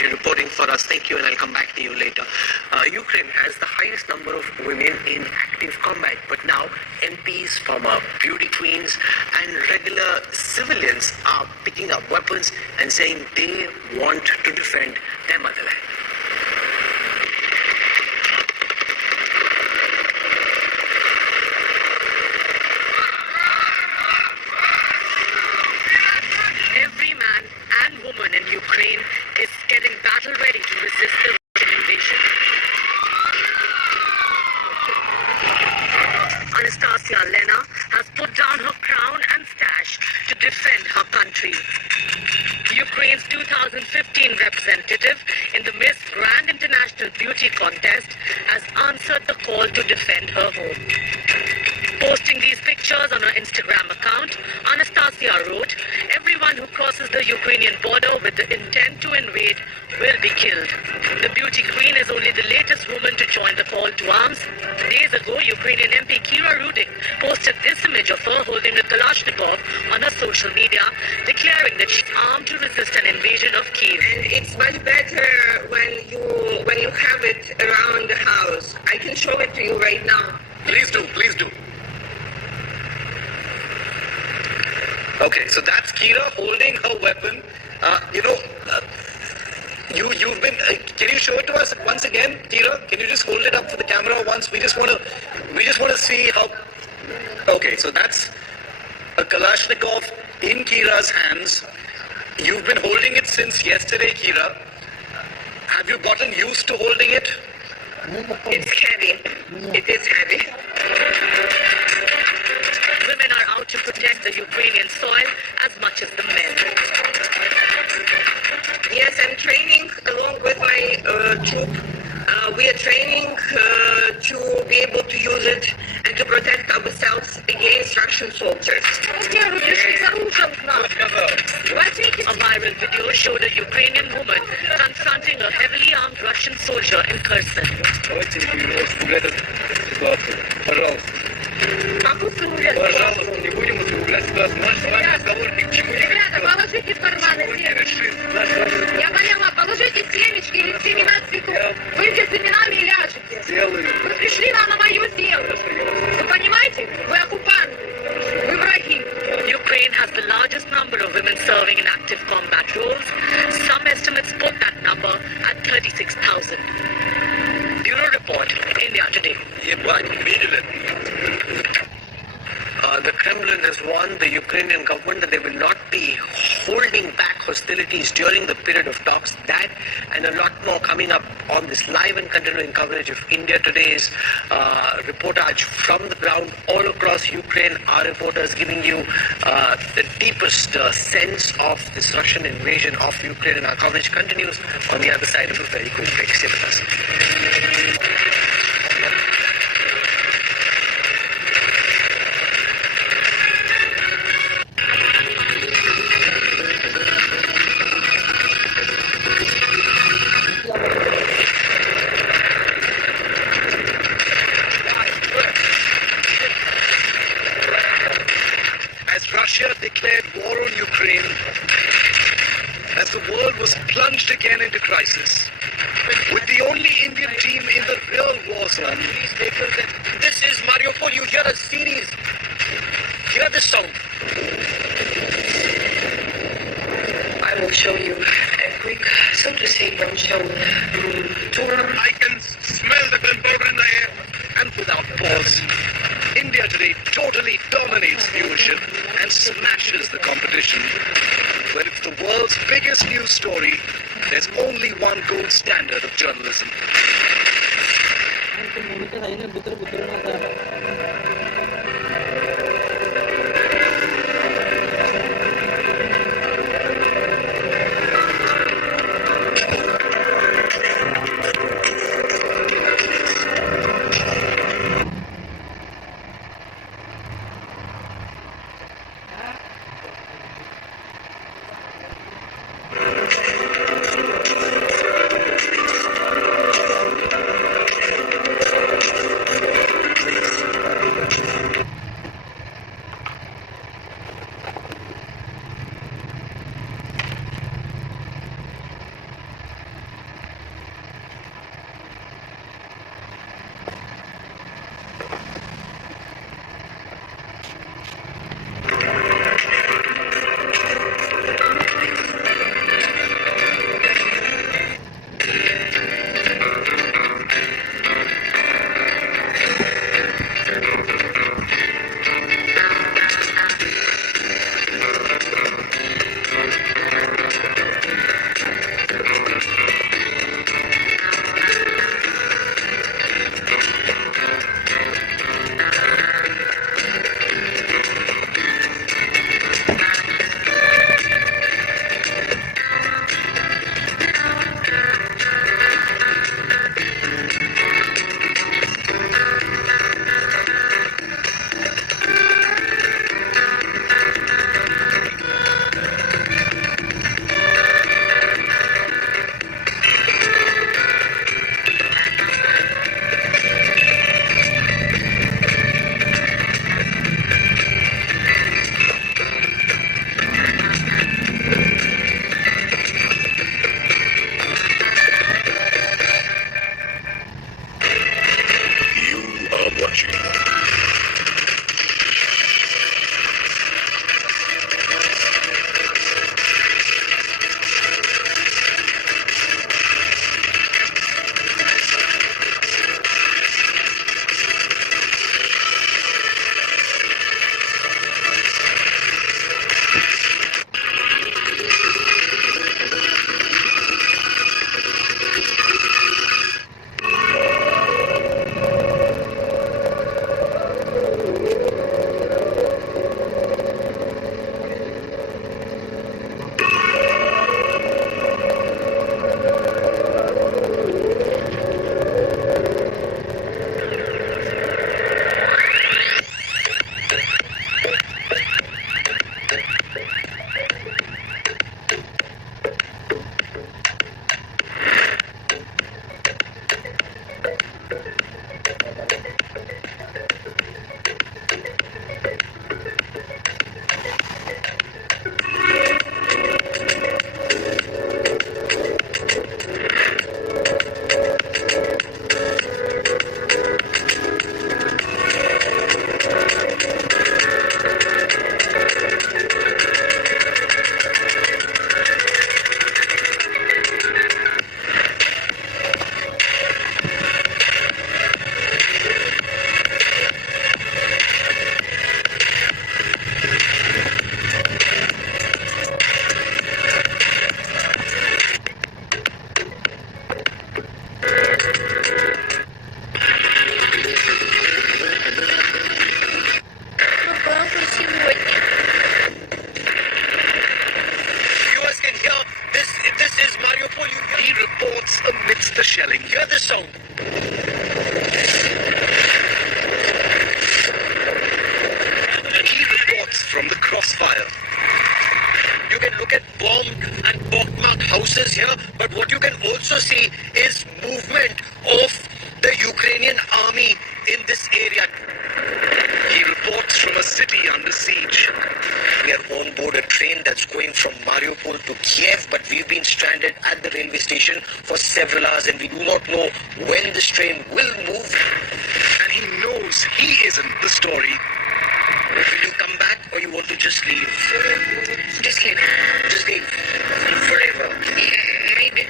You're reporting for us. Thank you, and I'll come back to you later. Ukraine has the highest number of women in active combat, but now MPs, former beauty queens, and regular civilians are picking up weapons and saying they want to defend their motherland. In Ukraine is getting battle ready to resist the Russian invasion. Anastasia Lena has put down her crown and stash to defend her country. Ukraine's 2015 representative in the Miss Grand International Beauty Contest has answered the call to defend her home. Posting these pictures on her Instagram account, Anastasia wrote, "Everyone who crosses the Ukrainian border with the intent to invade will be killed." The beauty queen is only the latest woman to join the call to arms. Days ago, Ukrainian MP Kira Rudik posted this image of her holding a Kalashnikov on her social media, declaring that she's armed to resist an invasion of Kiev. And it's much better when you have it around the house. I can show it to you right now. Please do, please do. Okay, so that's Kira holding her weapon. You've been. Can you show it to us once again, Kira? Can you just hold it up for the camera once? We just want to see how. Okay, so that's a Kalashnikov in Kira's hands. You've been holding it since yesterday, Kira. Have you gotten used to holding it? It's heavy. It is heavy. Women are out to protect the Ukrainian soil as much as the men. Yes, I'm training along with my troop. We are training to be able to use it and to protect ourselves against Russian soldiers. A viral video showed a Ukrainian woman confronting a heavily armed Russian soldier in Kherson. Пожалуйста, не будем усугублять ситуацию. Наш с вами разговор ни к чему не ведет. Ребята, положите в карманы. Я поняла, положите семечки или 17 секунд. Выйдите с именами и ляжете. Вы пришли на мою землю. Вы понимаете? Вы оккупанты. Вы враги. Ukraine has the largest number of women serving in active combat roles. Some estimates put that number at 36,000. Bureau Report, India Today. The Kremlin has warned the Ukrainian government that they will not be holding back hostilities during the period of talks. That and a lot more coming up on this live and continuing coverage of India Today's reportage from the ground all across Ukraine. Our reporters giving you the deepest sense of this Russian invasion of Ukraine, and our coverage continues on the other side of a very quick break. Stay with us. Russia declared war on Ukraine as the world was plunged again into crisis, with the only Indian team in the real war zone. This is Mariupol. You hear a series. Hear this sound. I will show you a quick, so to say, roadshow tour. I can smell the gunpowder in the air. And without pause, India Today totally dominates viewership and smashes the competition. When it's the world's biggest news story, there's only one gold standard of journalism. crossfire. You can look at bombed and pockmarked houses here, but what you can also see is movement of the Ukrainian army in this area. He reports from a city under siege. We are on board a train that's going from Mariupol to Kiev, but we've been stranded at the railway station for several hours and we do not know when this train will move. And he knows he isn't the story. Will you come back or you want to just leave? Just leave. Just leave. Forever. Maybe.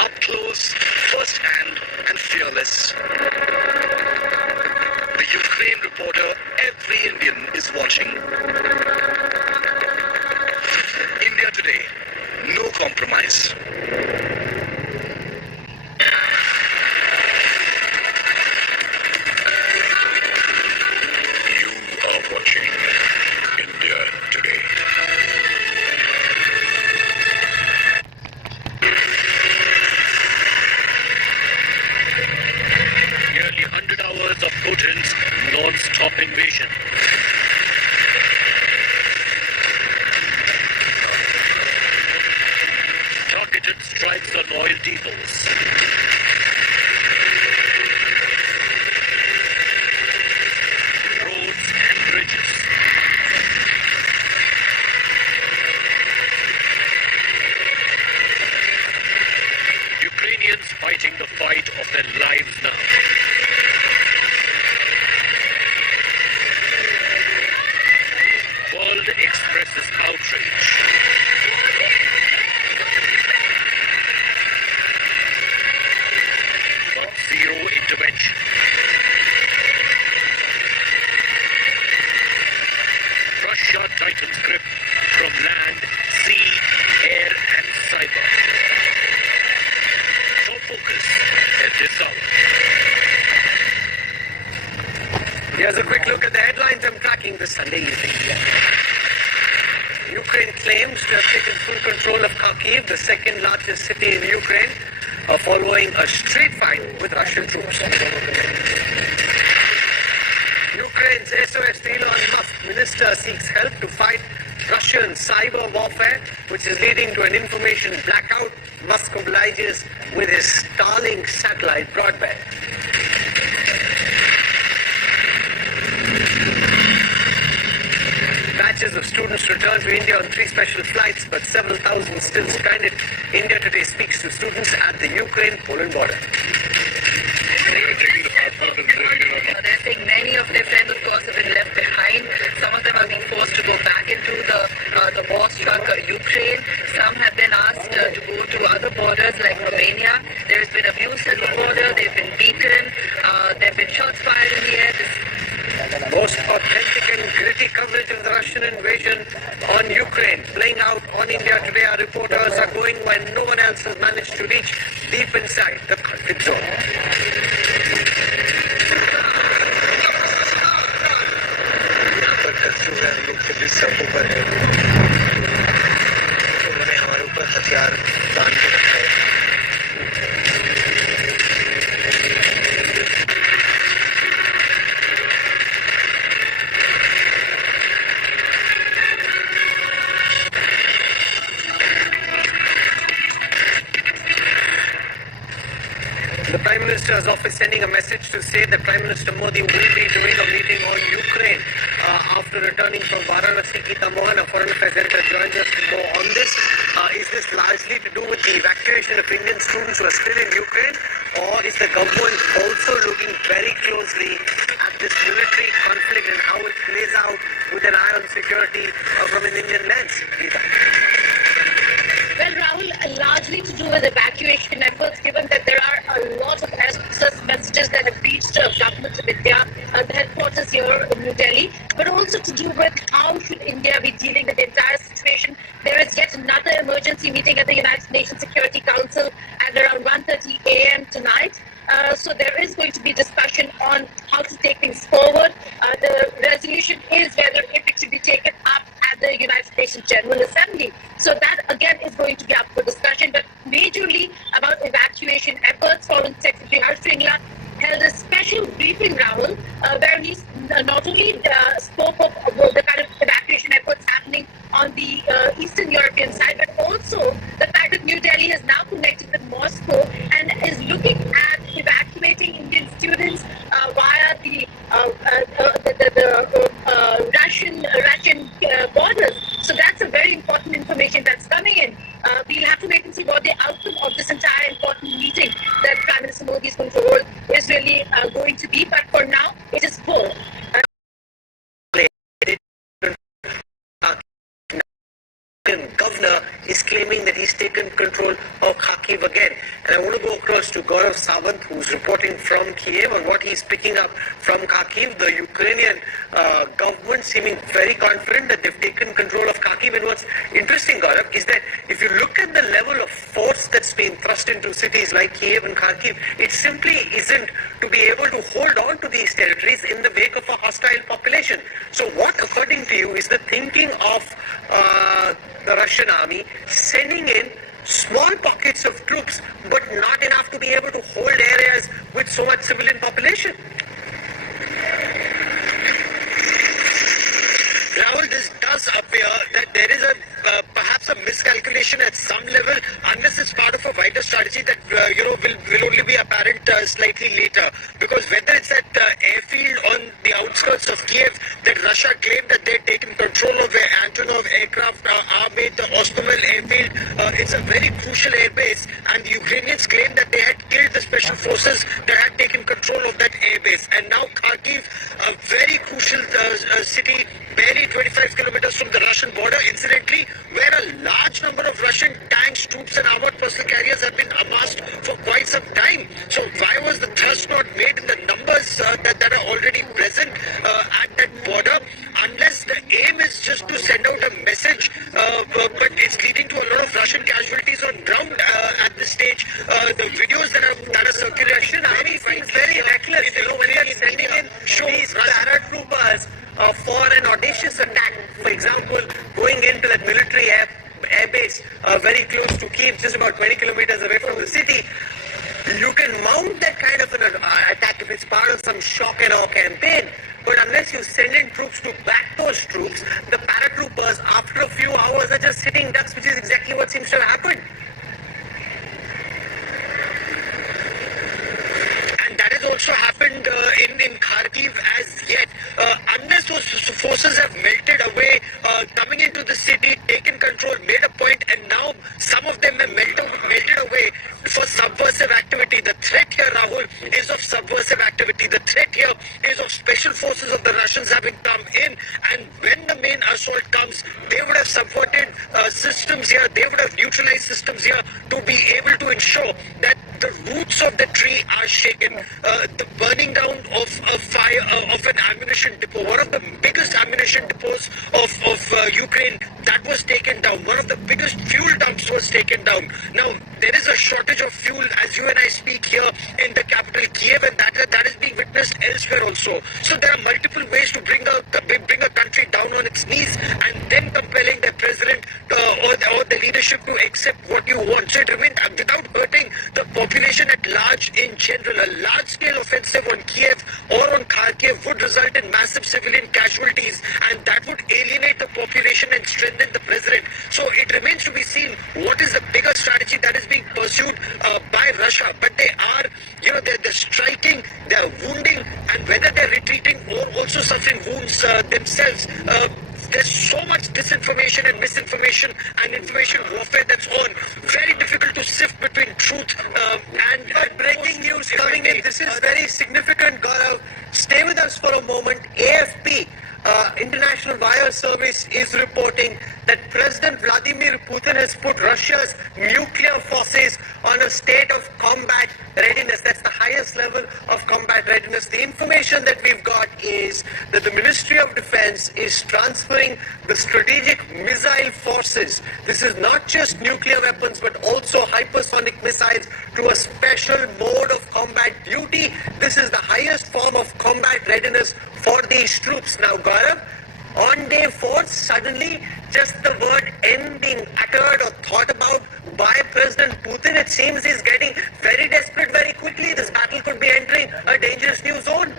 Up close, first hand and fearless. The Ukraine reporter every Indian is watching. India Today. No compromise. Putin's non-stop invasion. Targeted strikes on oil depots. Roads and bridges. Ukrainians fighting the fight of their lives now. Expresses outrage. But zero intervention. Russia tightens grip from land, sea, air and cyber. For focus at this hour. Here's a quick look at the headlines I'm tracking this Sunday evening. Ukraine claims to have taken full control of Kharkiv, the second largest city in Ukraine, following a street fight with Russian troops. Ukraine's SOS Elon Musk minister seeks help to fight Russian cyber warfare, which is leading to an information blackout. Musk obliges with his Starlink satellite broadband. Batches of students return to India on 3 special flights, but several thousand still stranded. India Today speaks to students at the Ukraine-Poland border. They're saying many of their friends, of course, have been left behind. Some of them are being forced to go back into the war-struck Ukraine. Some have been asked to go to other borders like Romania. There has been abuse at the border. They've been beaten. There have been shots fired in the air. Most authentic and gritty coverage of the Russian invasion on Ukraine playing out on India Today. Our reporters are going when no one else has managed to reach deep inside the conflict zone. The Prime Minister's office sending a message to say that Prime Minister Modi will be doing a meeting on Ukraine after returning from Varanasi. Geeta Mohan, a Foreign Affairs editor, joins us to go on this. Is this largely to do with the evacuation of Indian students who are still in Ukraine, or is the government also looking very closely at this military conflict and how it plays out with an eye on security from an Indian lens? Geeta. Well, Rahul, largely to do with evacuation efforts, given that there are a lot of messages that have reached government of India, the headquarters here in New Delhi, but also to do with how should India be dealing with the entire situation. There is yet another emergency meeting at the United Nations Security Council at around 1:30 a.m. tonight. So there is going to be discussion on how to take things forward. The resolution is whether if it should be taken up at the United Nations General Assembly. So that again is going to be up for discussion, but majorly about evacuation efforts. Foreign Secretary Harsh Shringla held a special briefing, Rahul, where he not only spoke of the kind of evacuation efforts happening on the Eastern European side, but also the fact that New Delhi has now connected with Moscow and is looking at evacuating Indian students via the Russian borders. So that's a very important information that's coming in. We'll have to wait and see what the outcome of this entire important meeting that Prime Minister Modi is going to hold is really going to be. But for now, it is full. Governor is claiming that he's taken control of Kharkiv again. And I want to go across to Gaurav Sawant, who's reporting from Kiev on what he's picking up from Kharkiv. The Ukrainian government seeming very confident that they've taken control of Kharkiv. And what's interesting, Gaurav, is that if you look at the level of force that's being thrust into cities like Kiev and Kharkiv, it simply isn't to be able to hold on to these territories in the wake of a hostile population. So what, according to you, is the thinking of the Russian army sending in small pockets of troops, but not enough to be able to hold areas with so much civilian population? Rahul, this does appear that there is perhaps a miscalculation at some level, unless it's part of a wider strategy that will only be apparent slightly later. Because whether it's at airfield on the outskirts of Kiev that Russia claimed that they'd taken control of the Antonov aircraft made the Ostomel airfield, it's a very crucial airbase, and the Ukrainians claimed that they had killed the special forces that had taken control of that airbase. And now Kharkiv, a very crucial city, barely 25 kilometers from the Russian border, incidentally, where a large number of Russian tanks, troops and armored personnel carriers have been amassed for quite some time. So why was the thrust not made in the numbers that are already present at that border? Unless the aim is just to send out a message, but it's leading to a lot of Russian casualties on ground at this stage. The videos that are circulation are seems very reckless. When you're sending in these paratroopers for an audacious attack, for example, going into that military airbase very close to Kiev, just about 20 kilometers away from the city, you can mount that kind of an attack if it's part of some shock and awe campaign. But unless you send in troops to back those troops, the paratroopers, after a few hours, are just sitting ducks, which is exactly what seems to have happened. That has also happened in Kharkiv as yet. Unless those forces have melted away, coming into the city, taken control, made a point, and now some of them have melted away for subversive activity. The threat here, Rahul, is of subversive activity. The threat here is of special forces of the Russians having come in, and when the main assault comes, they would have subverted systems here, they would have neutralized systems here to be able to ensure that the roots of the tree are shaken. The burning down of a fire of an ammunition depot, one of the biggest ammunition depots of Ukraine, that was taken down. One of the biggest fuel dumps was taken down. Now there is a shortage of fuel as you and I speak here in the capital Kiev, and that is being witnessed elsewhere also. So there are multiple ways to bring a country down on its knees, and then compelling the president or the leadership to accept what you want. So it remains without hurting the population at large in general. A large-scale offensive on Kiev or on Kharkiv would result in massive civilian casualties, and that would alienate the population and strengthen the president. So it remains to be seen what is the bigger strategy that is being pursued by Russia. But they are, they're striking, they're wounding, and whether they're retreating or also suffering wounds themselves, there's so much disinformation and misinformation and information warfare that's on. Very difficult to sift between truth and breaking news coming in. This is very significant, Gaurav. Stay with us for a moment. AFP, International Wire Service, is reporting that President Vladimir Putin has put Russia's nuclear forces on a state of combat readiness. That's the highest level of combat readiness. The information that we've got is that the Ministry of Defense is transferring the strategic missile forces. This is not just nuclear weapons, but also hypersonic missiles to a special mode of combat duty. This is the highest form of combat readiness for these troops. Now, Gaurav, on day 4, suddenly just the word end being uttered or thought about by President Putin, it seems he's getting very desperate very quickly. This battle could be entering a a dangerous new zone.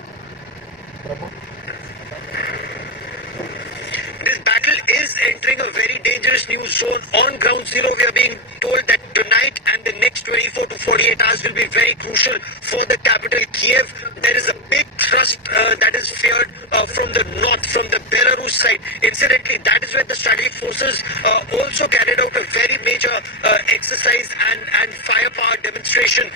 This battle is entering a very dangerous new zone. On ground zero, we are being told that tonight and the next 24 to 48 hours will be very crucial for the capital, Kiev. There is a big thrust that is feared from the north, from the Belarus side. Incidentally, that is where the strategic forces also carried out a very major exercise and firepower demonstration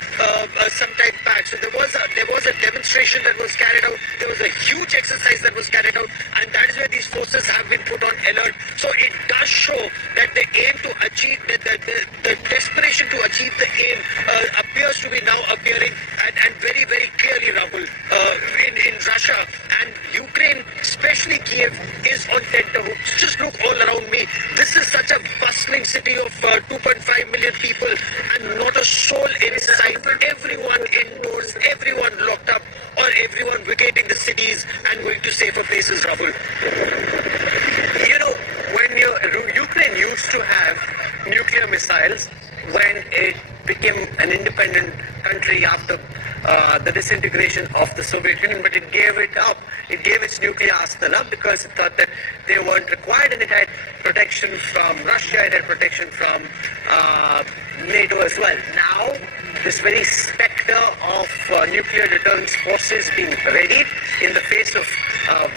some time back. So there was a demonstration that was carried out. There was a huge exercise that was carried out, and that is where these forces have been put on alert. So it does show that the aim to achieve, the desperation to achieve the aim appears to be now appearing and very, very clearly, Rahul, in Russia and Ukraine, especially Kiev, is on tenterhooks. Just look all around me. This is such a bustling city of 2.5 million people and not a soul in sight. Everyone indoors, everyone locked up, or everyone vacating the cities and going to safer places, Rahul. You know, when Ukraine used to have nuclear missiles when it became an independent country after the disintegration of the Soviet Union, but it gave it up. It gave its nuclear arsenal up because it thought that they weren't required, and it had protection from Russia, it had protection from NATO as well. Now, this very specter of nuclear deterrence forces being readied in the face of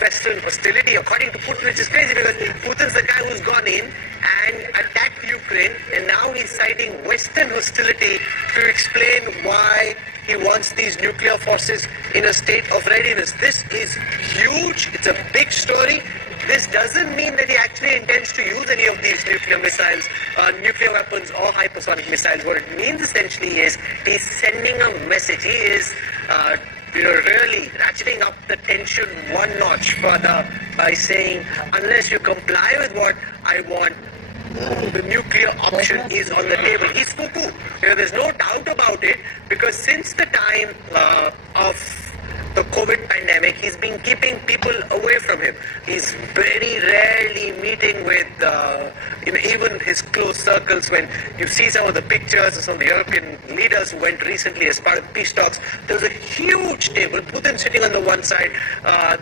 Western hostility, according to Putin, which is crazy because Putin's the guy who's gone in and attacked Ukraine, and now he's citing Western hostility to explain why he wants these nuclear forces in a state of readiness. This is huge. It's a big story. This doesn't mean that he actually intends to use any of these nuclear missiles, nuclear weapons or hypersonic missiles. What it means essentially is he's sending a message. He is really ratcheting up the tension one notch further by saying, unless you comply with what I want, the nuclear option is on the table. He's cuckoo. There's no doubt about it, because since the time of the COVID pandemic, he's been keeping people away from him. He's very rarely meeting with even his close circles. When you see some of the pictures of some of the European leaders who went recently as part of peace talks, there was a huge table, Putin sitting on the one side,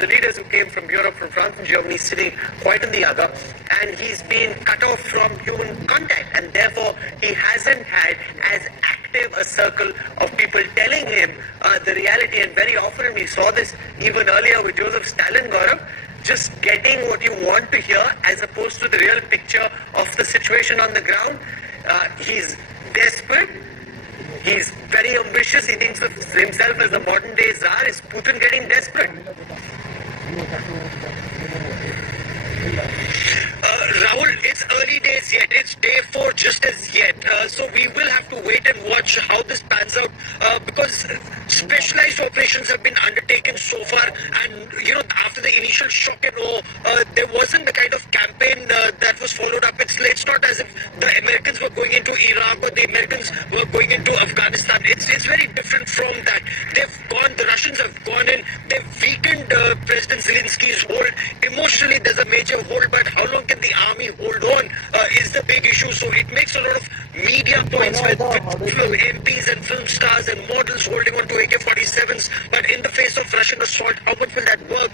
the leaders who came from Europe, from France and Germany, sitting quite on the other, and he's been cut off from human contact, and therefore he hasn't had as active a circle of people telling him the reality. And very often, we saw this even earlier with Joseph Stalin, Gaurav, just getting what you want to hear as opposed to the real picture of the situation on the ground. He's desperate. He's very ambitious. He thinks of himself as the modern day Tsar. Is Putin getting desperate? Rahul, it's early days yet. It's day 4 just as yet. So we will have to wait and watch how this pans out, because specialized operations have been undertaken so far, and after the initial shock and awe, there wasn't the kind of campaign that was followed up. It's not as if the Americans were going into Iraq or the Americans were going into Afghanistan. It's very different from that. The Russians have gone in, they've weakened President Zelensky's hold. Emotionally, there's a major hold, but how long can the army hold on is the big issue. So it makes a lot of media points with film MPs and film stars and models holding on to AK-47s, but in the face of Russian assault, how much will that work?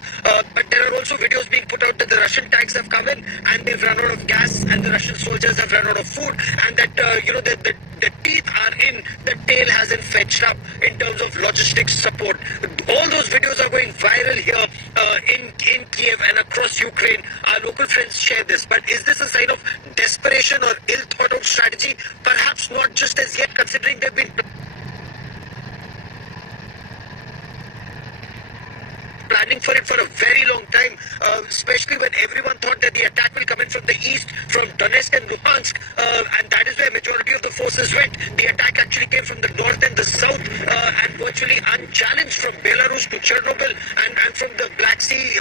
But there are also videos being put out that the Russian tanks have come in and they've run out of gas, and the Russian soldiers have run out of food, and that the teeth are in, the tail hasn't fetched up in terms of logistics support. All those videos are going viral here in Kiev and across Ukraine. Our local friends share this, but is this a sign of desperation or ill thought out strategy? Perhaps not just as yet, considering they've been planning for it for a very long time, especially when everyone thought that the attack will come in from the east, from Donetsk and Luhansk, and that is where majority of the forces went. The attack actually came from the north and the south, and virtually unchallenged from Belarus to Chernobyl, and from the Black Sea,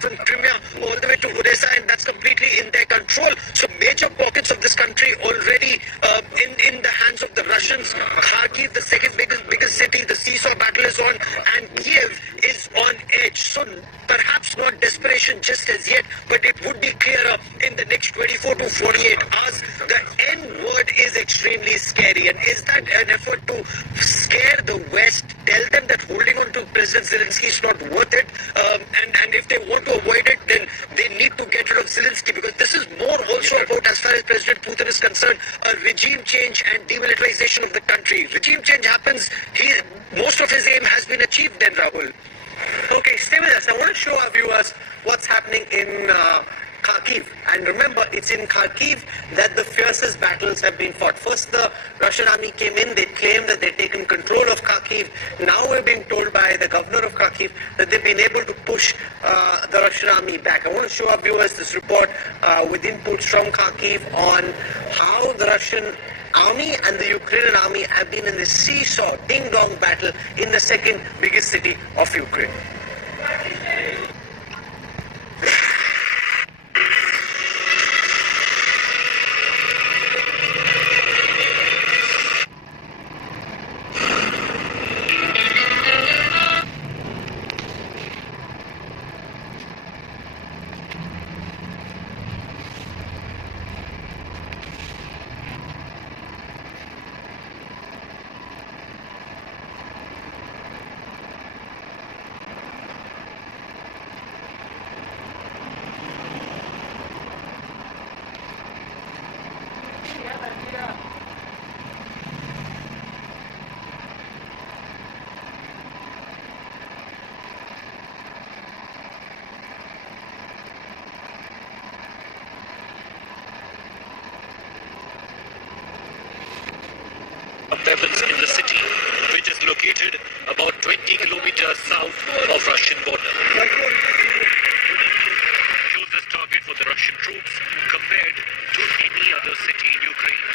from Crimea all the way to Odessa, and that's completely in their control. So major pockets of this country already in the hands of the Russians. Kharkiv, the second biggest city, the seesaw battle is on, and Kiev is on edge. So perhaps not desperation just as yet, but it would be clearer in the next 24 to 48 hours. The N word is extremely scary, and is that an effort to scare the West, tell them that holding on President Zelensky is not worth it. And if they want to avoid it, then they need to get rid of Zelensky, because this is more also about, as far as President Putin is concerned, a regime change and demilitarization of the country. Regime change happens, most of his aim has been achieved then, Rahul. Okay, stay with us. I want to show our viewers what's happening in Kharkiv. And remember, it's in Kharkiv that the fiercest battles have been fought. First, the Russian army came in. They claimed that they'd taken control of Kharkiv. Now we're being told by the governor of Kharkiv that they've been able to push the Russian army back. I want to show our viewers this report with inputs from Kharkiv on how the Russian army and the Ukrainian army have been in this seesaw, ding-dong battle in the second biggest city of Ukraine. Weapons in the city, which is located about 20 kilometers south of Russian border. Closest target for the Russian troops compared to any other city in Ukraine.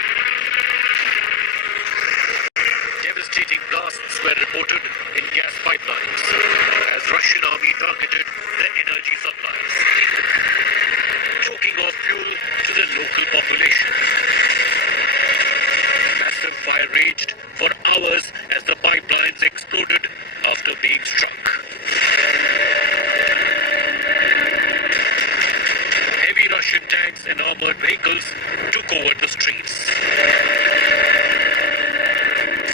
Devastating blasts were reported in gas pipelines as Russian army targeted the energy supplies, choking off fuel to the local population. Massive fire raged for hours as the pipelines exploded after being struck. Heavy Russian tanks and armored vehicles took over the streets.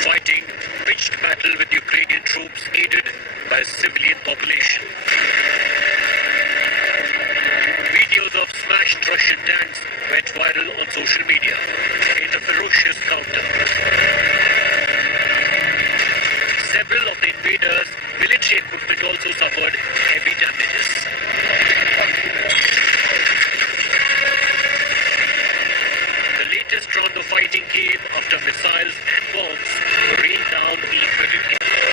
Fighting pitched battle with Ukrainian troops aided by civilian population. Videos of smashed Russian tanks went viral on social media in a ferocious counter. Several of the invaders' military equipment also suffered heavy damages. The latest round of fighting came after missiles and bombs rained down equally.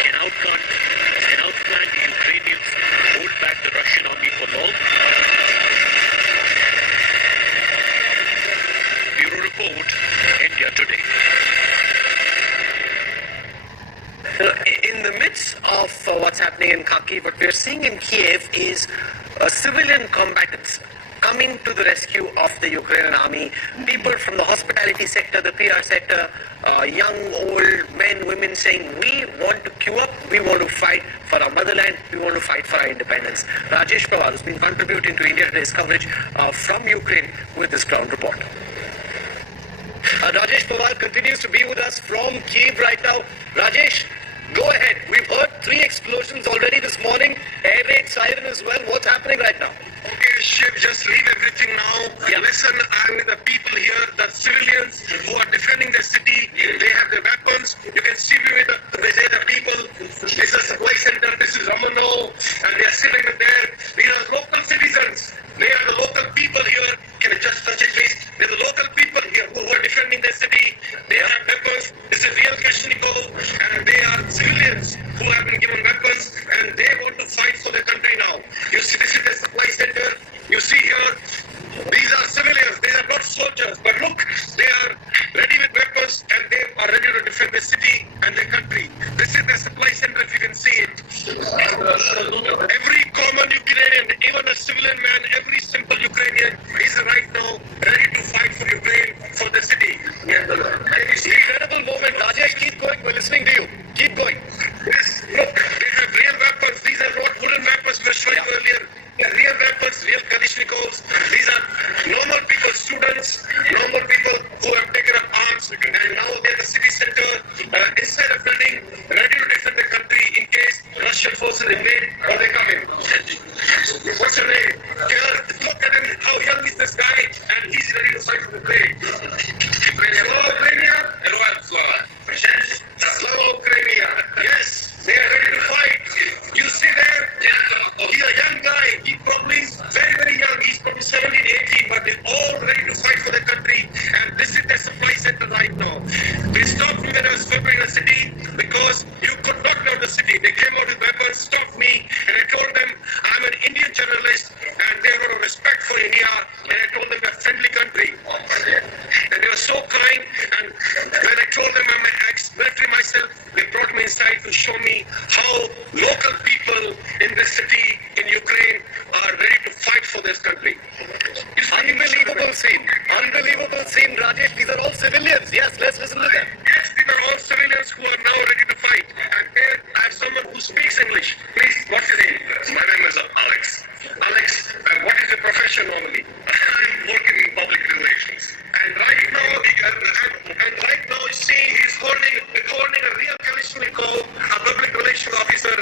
Can outplanned Ukrainians hold back the Russian army for long? Bureau Report, India Today. In the midst of what's happening in Kharkiv, what we're seeing in Kiev is civilian combatants coming to the rescue of the Ukrainian army. People from the hospitality sector, the PR sector, young, old, men, women saying, we want to queue up, we want to fight for our motherland, we want to fight for our independence. Rajesh Pawar has been contributing to India Today's coverage from Ukraine with this ground report. Rajesh Pawar continues to be with us from Kiev right now. Rajesh, go ahead. We've heard 3 explosions already this morning. Air raid siren as well. What's happening right now? Okay, Shiv, just leave everything now. Yeah. Listen, I'm with the people here, the civilians who are defending the city. They have their weapons. You can see me with the people. This is a supply center. This is Ramano, and they are sitting there. These are local citizens. They are the local people here. Can I just touch it, please? They're the local people here who are defending their city. They have weapons. This is real Kalashnikov, and they are civilians who have been given weapons, and they want to fight for their country now. You see, this is the supply center. You see here, these are civilians. They are not soldiers. But look, they are ready with weapons, and they are ready to defend the city and their country. This is the supply center, if you can see it. Every common Ukrainian, even a civilian man, every simple Ukrainian is right now ready to fight for Ukraine, for the city. It's an incredible moment. Rajesh, keep going. We're listening to you. Keep going. Look, they have real weapons. These are not wooden weapons we were showing you earlier. They're real weapons, real Kalashnikovs. These are normal people, students, normal people who have taken up arms, and now they're the city center, inside a building, ready to defend the country in case Russia special forces invade or they come in. What's your name? Here, look at him. How young is this guy? And he's ready to fight for the Ukraine. Hello, Ukraine. Slava Ukraine. Yes, they are ready to fight. You see there? He's a young guy. He probably is very, very young. He's probably 17, 18, but they're all ready to fight for the country. And this is their supply center right now. They stopped me when I was filming a city because you could knock down the city. They came out with weapons, stopped me, and I told them I'm an Indian journalist and they have a lot of respect for India. And I told them we're a friendly country. And they were so kind. And when I told them I'm an ex-military myself, they brought me inside to show me how local people in this city in Ukraine are ready to fight for this country. Unbelievable scene. Unbelievable scene, Rajesh. These are all civilians. Yes, let's listen to them. Yes, these are all civilians who are now ready to fight. And here I have someone who speaks English. Please, what's your name? My name is Alex. Alex, and what is your profession normally? I work in public relations. And right now, you see, he's holding a real Kalashnikov, a public relations officer,